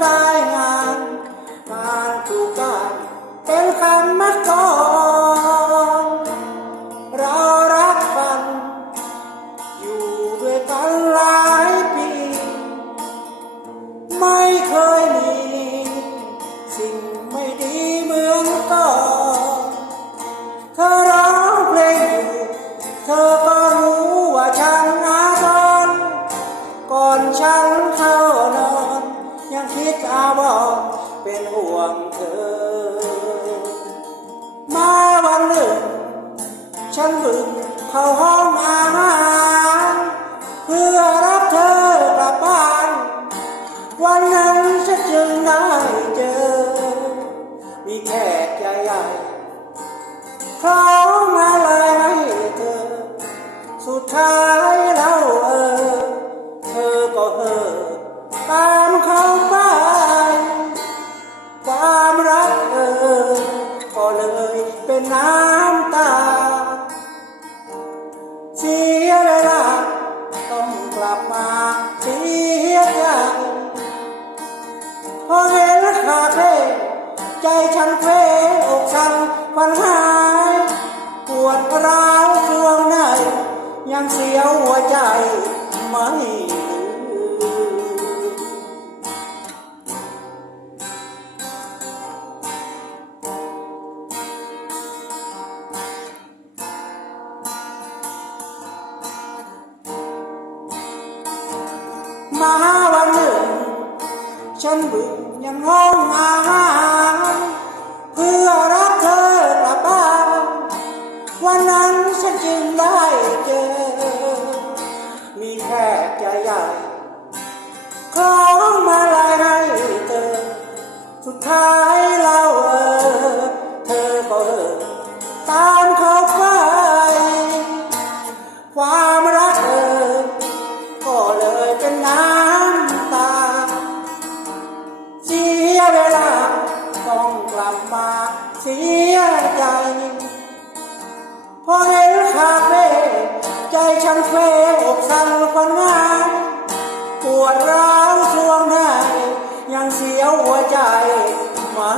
ได้งานงานคู่กันเป็นคำมัดกอนเรารักกัน อยู่ด้วยกันหลายปี ไม่เคยมี สิ่งไม่ดีเมือนก่อนเธอ ห่วงเธอ มาวันหนึ่ง ฉันบึกเข้าห้องอาหารเพื่อรับเธอกลับบ้าน วันนั้นฉันจึงได้เจอ มีแขกใหญ่ๆเขามาเลยให้เธอ สุดท้าย เลยเป็นน้ำตา เสียเวลาต้องกลับมาเสียใจพอเห็นคาเฟ่ใจฉันเฟ่อกสั่นฝันหายปวดร้าวดวงในยังเสียวหัวใจไม่ มาวันหนึ่ง ฉันบึกยังห้องอาหารเพื่อรับเธอกลับบ้านวันนั้นฉันจึงได้เจอ มีแขกใจใหญ่ของมาลายให้เธอ สุดท้ายเราเออเธอก็เออตามเขาไปความ ลับมาเสียใจพอเห็นคาเฟ่ใจฉันเฟอกสั่นฝันงานปวดร้าวช่วงไหนยังเสียวหัวใจไม่